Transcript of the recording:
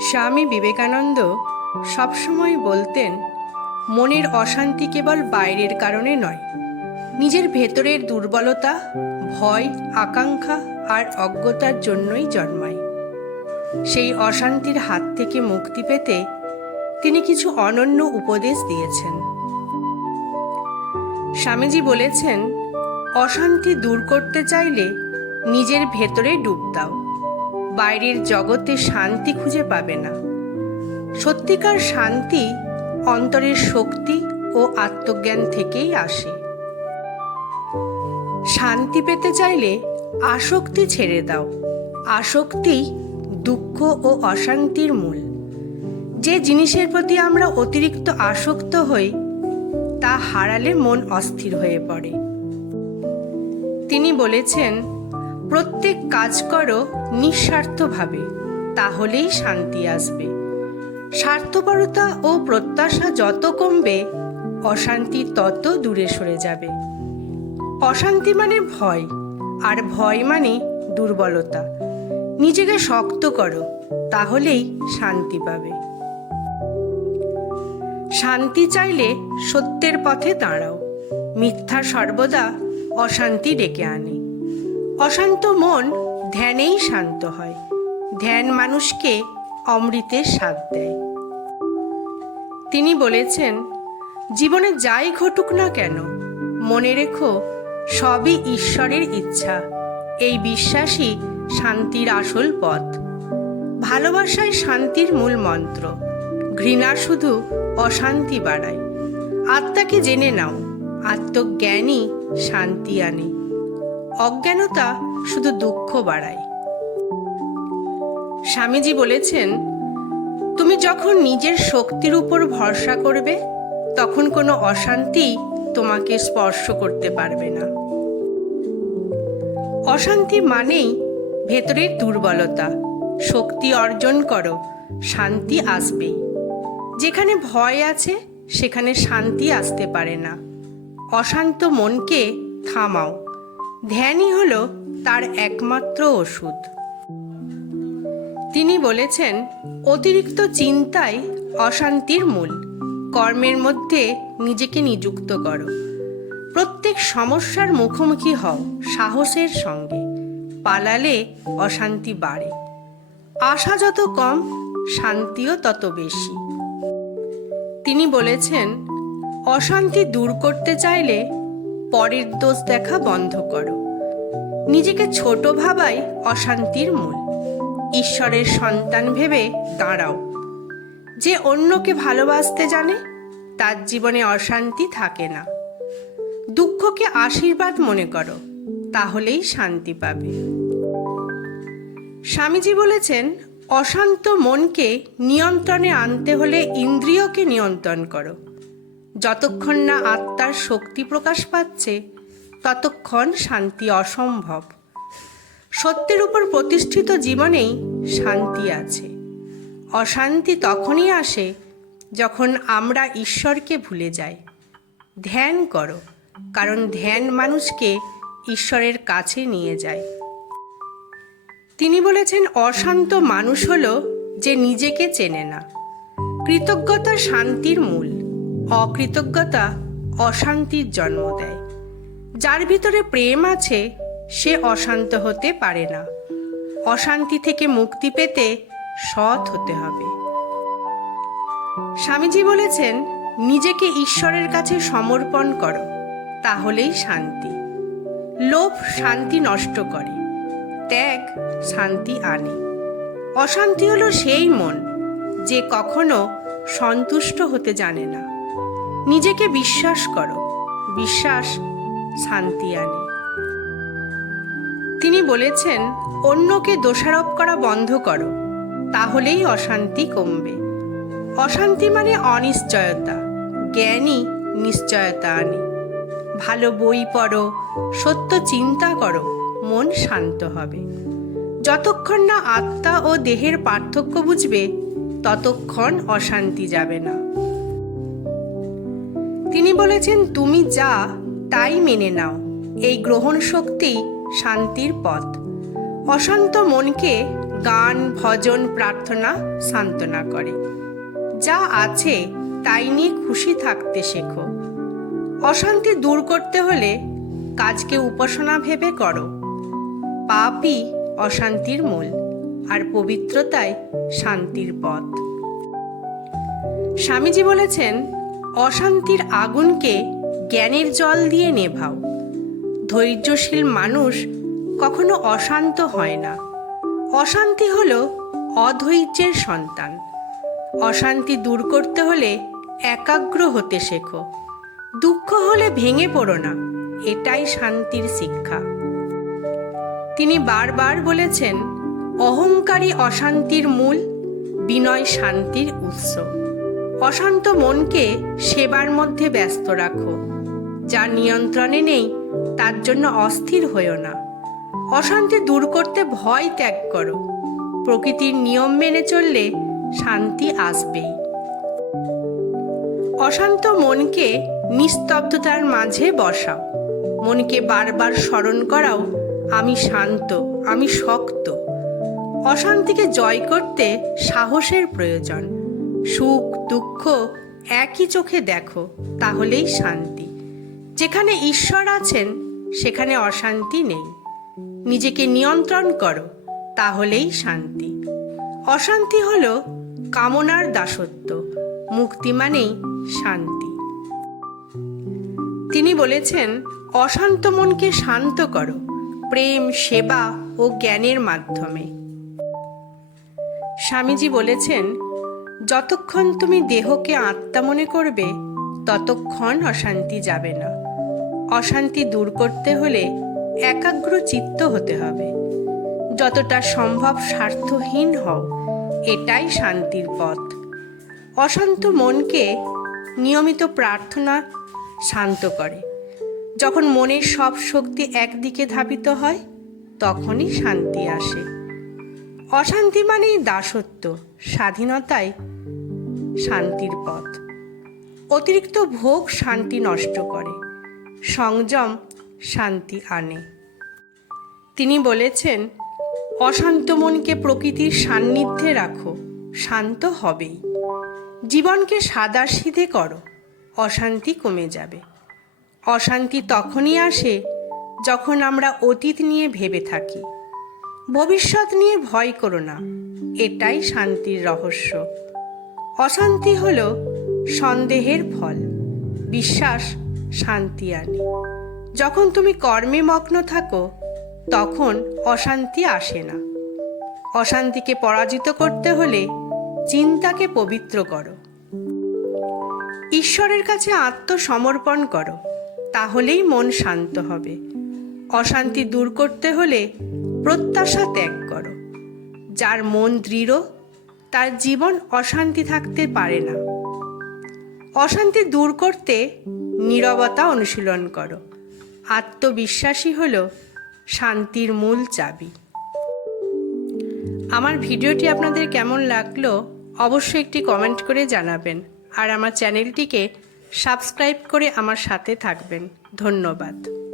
স্বামী বিবেকানন্দ সবসময় বলতেন, মনের অশান্তি কেবল বাইরের কারণে নয়, নিজের ভেতরের দুর্বলতা, ভয়, আকাঙ্ক্ষা আর অজ্ঞতার জন্যই জন্মায়। সেই অশান্তির হাত থেকে মুক্তি পেতে তিনি কিছু অনন্য উপদেশ দিয়েছেন। স্বামীজি বলেছেন, অশান্তি দূর করতে চাইলে নিজের ভেতরে ডুব দাও। বাইরের জগতে শান্তি খুঁজে পাবে না। সত্যিকার শান্তি অন্তরের শক্তি ও আত্মজ্ঞান থেকেই আসে। শান্তি পেতে চাইলে আসক্তি ছেড়ে দাও। আসক্তি দুঃখ ও অশান্তির মূল। যে জিনিসের প্রতি আমরা অতিরিক্ত আসক্ত হই, তা হারালে মন অস্থির হয়ে পড়ে। তিনি বলেছেন, প্রত্যেক কাজ করো নিঃস্বার্থভাবে, তাহলেই শান্তি আসবে। স্বার্থপরতা ও প্রত্যাশা যত কমবে অশান্তি তত দূরে সরে যাবে। অশান্তি মানে ভয়, আর ভয় মানে দুর্বলতা। নিজেকে শক্ত করো, তাহলেই শান্তি পাবে। শান্তি চাইলে সত্যের পথে দাঁড়াও। মিথ্যা সর্বদা অশান্তি ডেকে আনে। অশান্ত মন ধ্যানেই শান্ত হয়। ধ্যান মানুষকে অমৃতের স্বাদ দেয়। তিনি বলেছেন, জীবনে যাই ঘটুক না কেন, মনে রেখো সবই ঈশ্বরের ইচ্ছা। এই বিশ্বাসই শান্তির আসল পথ। ভালোবাসায় শান্তির মূল মন্ত্র। ঘৃণা শুধু অশান্তি বাড়ায়। আত্মাকে জেনে নাও আত্মজ্ঞানই শান্তি আনে। অজ্ঞানতা শুধু দুঃখ বাড়ায়। স্বামীজি বলেছেন, তুমি যখন নিজের শক্তির উপর ভরসা করবে, তখন কোনো অশান্তি তোমাকে স্পর্শ করতে পারবে না। অশান্তি মানেই ভেতরের দুর্বলতা। শক্তি অর্জন করো, শান্তি আসবেই। যেখানে ভয় আছে, সেখানে শান্তি আসতে পারে না। অশান্ত মনকে থামাও। ধ্যানই হল তার একমাত্র ওষুধ। তিনি বলেছেন, অতিরিক্ত চিন্তাই অশান্তির মূল। কর্মের মধ্যে নিজেকে নিযুক্ত করো। প্রত্যেক সমস্যার মুখোমুখি হও সাহসের সঙ্গে। পালালে অশান্তি বাড়ে। আশা যত কম, শান্তিও তত বেশি। তিনি বলেছেন, অশান্তি দূর করতে চাইলে পরের দোষ দেখা বন্ধ করো। নিজেকে ছোট ভাবাই অশান্তির মূল। ঈশ্বরের সন্তান ভেবে দাঁড়াও। যে অন্যকে ভালোবাসতে জানে, তার জীবনে অশান্তি থাকে না। দুঃখকে আশীর্বাদ মনে করো, তাহলেই শান্তি পাবে। স্বামীজি বলেছেন, অশান্ত মনকে নিয়ন্ত্রণে আনতে হলে ইন্দ্রিয়কে নিয়ন্ত্রণ করো। যতক্ষণ না আত্মার শক্তি প্রকাশ পাচ্ছে, ততক্ষণ শান্তি অসম্ভব। সত্যের উপর প্রতিষ্ঠিত জীবনেই শান্তি আছে। অশান্তি তখনই আসে যখন আমরা ঈশ্বরকে ভুলে যাই। ধ্যান করো, কারণ ধ্যান মানুষকে ঈশ্বরের কাছে নিয়ে যায়। তিনি বলেছেন, অশান্ত মানুষ হলো যে নিজেকে চেনে না। কৃতজ্ঞতা শান্তির মূল। অকৃতজ্ঞতা অশান্তির জন্ম দেয়। যার ভিতরে প্রেম আছে, সে অশান্ত হতে পারে না। অশান্তি থেকে মুক্তি পেতে সৎ হতে হবে। স্বামীজি বলেছেন, নিজেকে ঈশ্বরের কাছে সমর্পণ করো, তাহলেই শান্তি। লোভ শান্তি নষ্ট করে, ত্যাগ শান্তি আনে। অশান্তি হলো সেই মন, যে কখনো সন্তুষ্ট হতে জানে না। নিজেকে বিশ্বাস করো। বিশ্বাস, শান্তি আনে। তিনি বলেছেন, অন্যকে দোষারোপ করা বন্ধ করো, তাহলেই অশান্তি কমবে। অশান্তি মানে অনিশ্চয়তা জ্ঞানই নিশ্চয়তা আনে। ভালো বই পড়ো, সত্য চিন্তা করো, মন শান্ত হবে। যতক্ষণ না আত্মা ও দেহের পার্থক্য বুঝবে, ততক্ষণ অশান্তি যাবে না। তিনি বলেছেন, তুমি যা, তাই মেনে নাও। এই গ্রহণ শক্তি শান্তির পথ। অশান্ত মনকে গান, ভজন, প্রার্থনা সান্ত্বনা করে। যা আছে, তাই নিয়ে খুশি থাকতে শেখো। অশান্তি দূর করতে হলে কাজকে উপাসনা ভেবে করো। পাপই অশান্তির মূল, আর পবিত্রতায় শান্তির পথ। স্বামীজি বলেছেন অশান্তির আগুনকে জ্ঞানের জল দিয়ে নেভাও। ধৈর্যশীল মানুষ কখনো অশান্ত হয় না। অশান্তি হল অধৈর্যের সন্তান। অশান্তি দূর করতে হলে একাগ্র হতে শেখো। দুঃখ হলে ভেঙে পড়ো না, এটাই শান্তির শিক্ষা। তিনি বারবার বলেছেন অহংকারী অশান্তির মূল, বিনয় শান্তির উৎস। অশান্ত মনকে সেবার মধ্যে ব্যস্ত রাখো। যা নিয়ন্ত্রণে নেই, তার জন্য অস্থির হইও না। অশান্তি দূর করতে ভয় ত্যাগ করো। প্রকৃতির নিয়ম মেনে চললে শান্তি আসবেই। অশান্ত মনকে নিস্তব্ধতার মাঝে বসাও। মনকে বারবার স্মরণ করাও, আমি শান্ত, আমি শক্ত। অশান্তিকে জয় করতে সাহসের প্রয়োজন। সুখ, দুঃখ একই চোখে দেখো, তাহলেই শান্তি। যেখানে ঈশ্বর আছেন, সেখানে অশান্তি নেই। নিজেকে নিয়ন্ত্রণ করো, তাহলেই শান্তি। অশান্তি হল কামনার দাসত্ব, মুক্তি মানেই শান্তি। তিনি বলেছেন, অশান্ত মনকে শান্ত করো, প্রেম, সেবা ও জ্ঞানের মাধ্যমে। স্বামীজি বলেছেন যতক্ষণ তুমি দেহকে আত্মা মনে করবে, ততক্ষণ অশান্তি যাবে না। অশান্তি দূর করতে হলে একাগ্র চিত্ত হতে হবে। যতটা সম্ভব স্বার্থহীন হও, এটাই শান্তির পথ। অশান্ত মনকে নিয়মিত প্রার্থনা শান্ত করে। যখন মনের সব শক্তি একদিকে ধাবিত হয়, তখনই শান্তি আসে। অশান্তি মানেই দাসত্ব স্বাধীনতায় শান্তির পথ। অতিরিক্ত ভোগ শান্তি নষ্ট করে, সংযম শান্তি আনে। তিনি বলেছেন, অশান্ত মনকে প্রকৃতির সান্নিধ্যে রাখো, শান্ত হবেই। জীবনকে সাদা সিধে করো, অশান্তি কমে যাবে। অশান্তি তখনই আসে যখন আমরা অতীত নিয়ে ভেবে থাকি। ভবিষ্যৎ নিয়ে ভয় করো না, এটাই শান্তির রহস্য। অশান্তি হল সন্দেহের ফল, বিশ্বাস শান্তি আনে। যখন তুমি কর্মে মগ্ন থাকো, তখন অশান্তি আসে না। অশান্তিকে পরাজিত করতে হলে চিন্তাকে পবিত্র করো। ঈশ্বরের কাছে আত্মসমর্পণ করো, তাহলেই মন শান্ত হবে। অশান্তি দূর করতে হলে প্রত্যাশা ত্যাগ করো। যার মন দৃঢ় তার জীবন অশান্তি থাকতে পারে না। অশান্তি দূর করতে নীরবতা অনুশীলন করো। আত্মবিশ্বাসী হল শান্তির মূল চাবি। আমার ভিডিওটি আপনাদের কেমন লাগল অবশ্যই একটি কমেন্ট করে জানাবেন আর আমার চ্যানেলটিকে সাবস্ক্রাইব করে আমার সাথে থাকবেন। ধন্যবাদ।